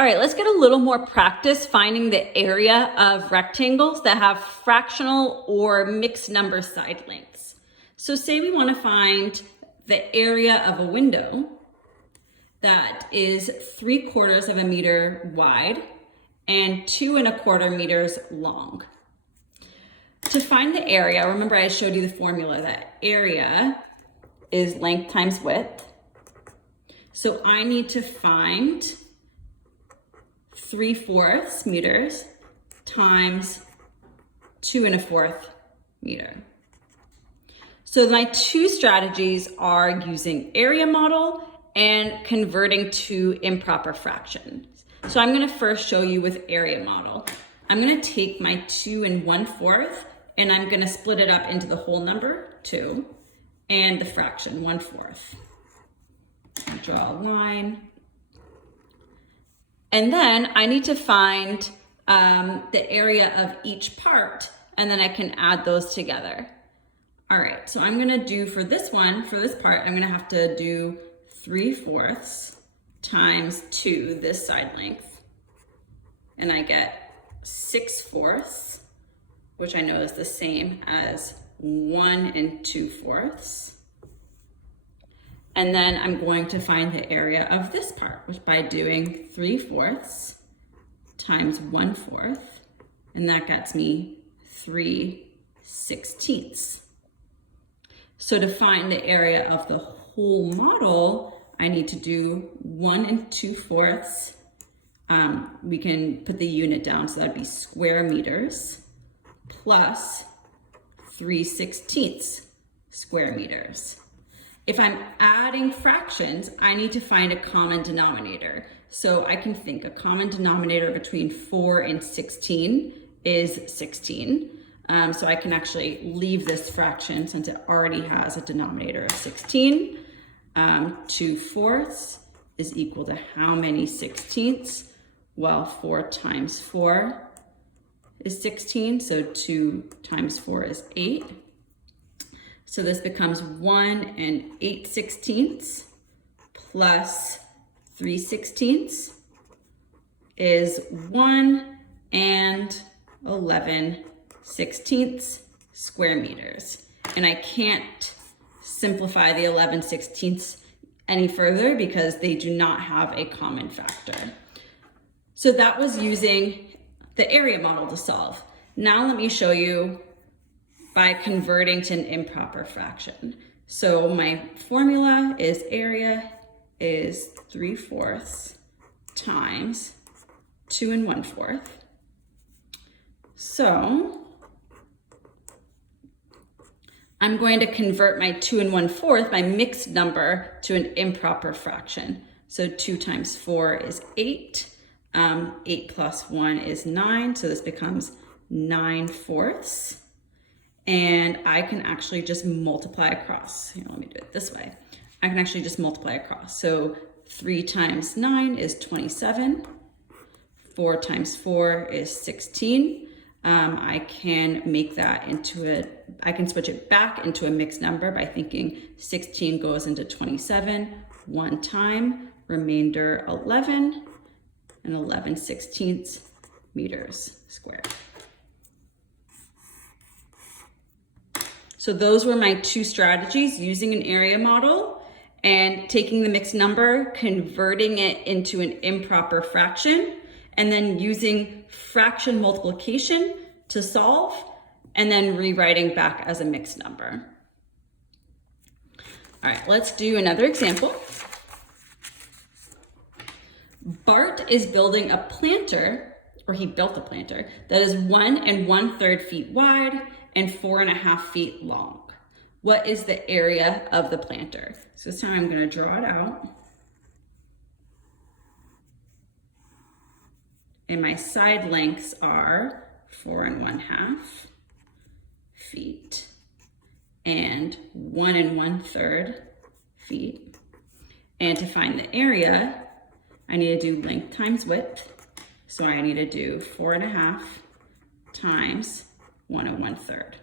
All right, let's get a little more practice finding the area of rectangles that have fractional or mixed number side lengths. So say we want to find the area of a window that is 3/4 of a meter wide and 2¼ meters long. To find the area, remember I showed you the formula that area is length times width. So I need to find 3/4 meters times 2¼ meter. So my two strategies are using area model and converting to improper fractions. So I'm going to first show you with area model. I'm going to take my 2¼ and I'm going to split it up into the whole number 2 and the fraction 1/4. Draw a line. And then I need to find the area of each part, and then I can add those together. All right, so I'm gonna do for this one, for this part, I'm gonna have to do 3/4 times 2, this side length. And I get 6/4, which I know is the same as 1 2/4. And then I'm going to find the area of this part, which by doing 3/4 times 1/4, and that gets me 3/16. So to find the area of the whole model, I need to do 1 2/4. We can put the unit down, so that'd be square meters plus 3/16 square meters. If I'm adding fractions, I need to find a common denominator. So I can think a common denominator between 4 and 16 is 16. So I can actually leave this fraction since it already has a denominator of 16. 2/4 is equal to how many 16ths? Well, 4 times 4 is 16, so 2 times 4 is 8. So this becomes 1 8/16 plus 3/16 is 1 11/16 square meters. And I can't simplify the 11/16 any further because they do not have a common factor. So that was using the area model to solve. Now let me show you by converting to an improper fraction. So my formula is area is 3/4 times 2 1/4. So I'm going to convert my 2 1/4, my mixed number, to an improper fraction. So 2 times 4 is 8. 8 plus 1 is 9. So this becomes 9/4. And I can actually just multiply across. Here, let me do it this way. I can actually just multiply across. So 3 times 9 is 27. 4 times 4 is 16. I can make that into I can switch it back into a mixed number by thinking 16 goes into 27 one time, remainder 11, and 11/16 meters squared. So those were my two strategies, using an area model and taking the mixed number, converting it into an improper fraction, and then using fraction multiplication to solve, and then rewriting back as a mixed number. All right, let's do another example. Bart is building a planter, or he built a planter, that is 1 1/3 feet wide and 4½ feet long. What is the area of the planter? So this time I'm going to draw it out. And my side lengths are 4 1/2 feet and 1 1/3 feet. And to find the area, I need to do length times width. So I need to do 4 1/2 times 1 1/3.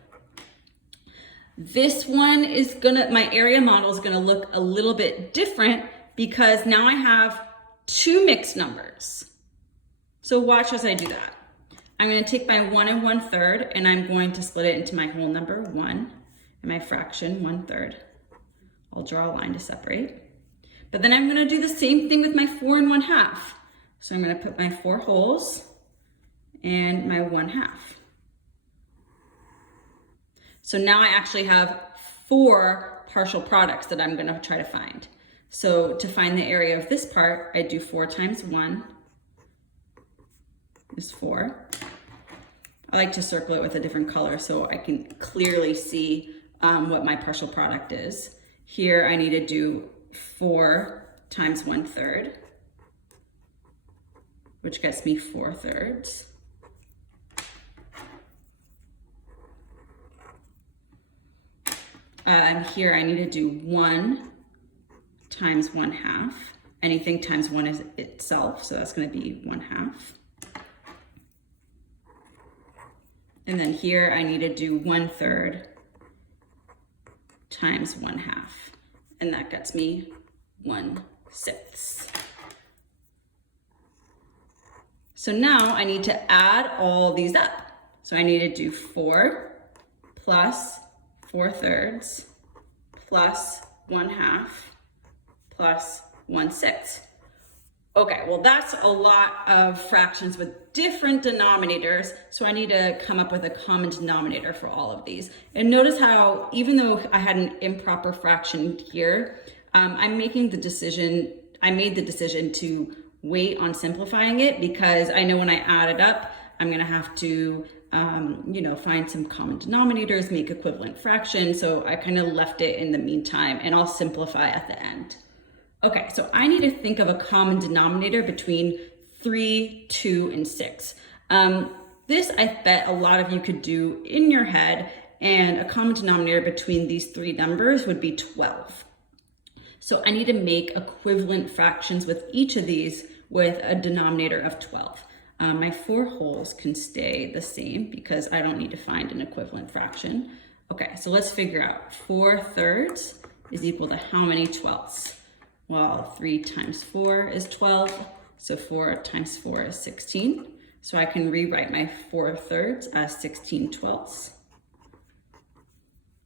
This one is my area model is gonna look a little bit different because now I have two mixed numbers. So watch as I do that. I'm going to take my 1 1/3 and I'm going to split it into my whole number 1 and my fraction 1/3. I'll draw a line to separate. But then I'm going to do the same thing with my 4 1/2. So I'm going to put my 4 wholes and my 1/2. So now I actually have 4 partial products that I'm going to try to find. So to find the area of this part, I do 4 times 1 is 4. I like to circle it with a different color so I can clearly see what my partial product is. Here I need to do 4 times 1/3, which gets me 4/3. Here I need to do 1 times 1/2. Anything times 1 is itself, so that's going to be 1/2. And then here I need to do 1/3 times 1/2, and that gets me 1/6. So now I need to add all these up. So I need to do 4 plus 4/3 plus 1/2 plus 1/6. Okay, well that's a lot of fractions with different denominators, so I need to come up with a common denominator for all of these. And notice how, even though I had an improper fraction here, I made the decision to wait on simplifying it because I know when I add it up, I'm gonna have to find some common denominators, make equivalent fractions, so I kind of left it in the meantime, and I'll simplify at the end. Okay, so I need to think of a common denominator between 3, 2, and 6. This I bet a lot of you could do in your head, and a common denominator between these 3 numbers would be 12. So I need to make equivalent fractions with each of these with a denominator of 12. My 4 wholes can stay the same because I don't need to find an equivalent fraction. Okay, so let's figure out 4/3 is equal to how many 12ths? Well, 3 times 4 is 12, so 4 times 4 is 16. So I can rewrite my 4/3 as 16/12.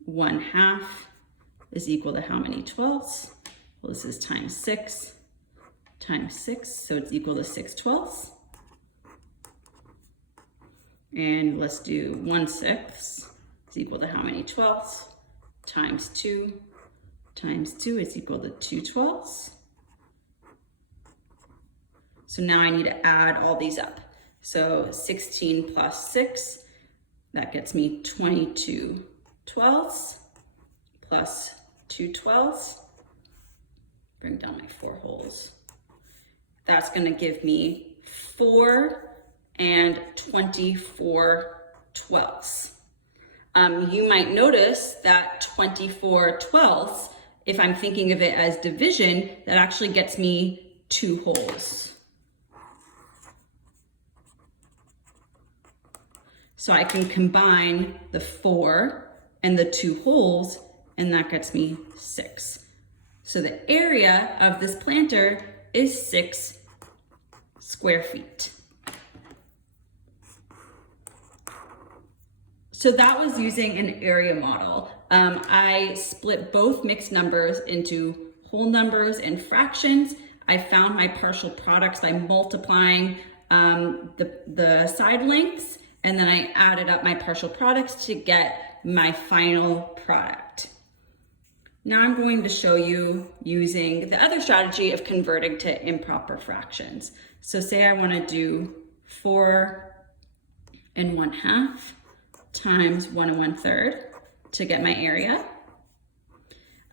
1/2 is equal to how many 12ths? Well, this is times 6, so it's equal to 6/12. And let's do 1/6 is equal to how many 12ths? Times 2 is equal to 2/12. So now I need to add all these up. So 16 plus 6, that gets me 22/12 plus 2/12. Bring down my 4 wholes. That's going to give me 4 and 24/12. You might notice that 24/12, if I'm thinking of it as division, that actually gets me 2 wholes. So I can combine the 4 and the 2 wholes, and that gets me 6. So the area of this planter is 6 square feet. So that was using an area model. I split both mixed numbers into whole numbers and fractions. I found my partial products by multiplying the side lengths, and then I added up my partial products to get my final product. Now I'm going to show you using the other strategy of converting to improper fractions. So say I want to do 4 1/2 times 1 1/3 to get my area.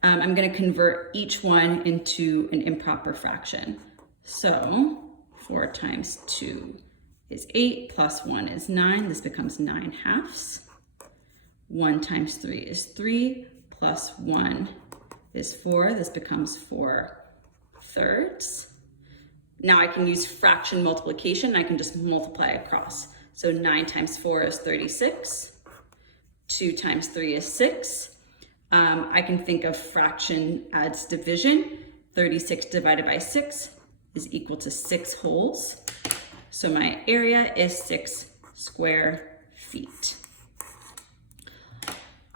I'm going to convert each one into an improper fraction. So 4 times 2 is 8, plus 1 is 9. This becomes 9/2. 1 times 3 is 3, plus 1 is 4. This becomes 4/3. Now I can use fraction multiplication. I can just multiply across. So 9 times 4 is 36. 2 times 3 is 6. I can think of fraction as division. 36 divided by 6 is equal to 6 wholes. So my area is 6 square feet.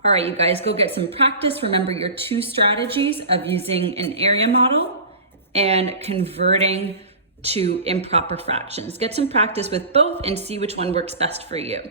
All right, you guys, go get some practice. Remember your two strategies of using an area model and converting to improper fractions. Get some practice with both and see which one works best for you.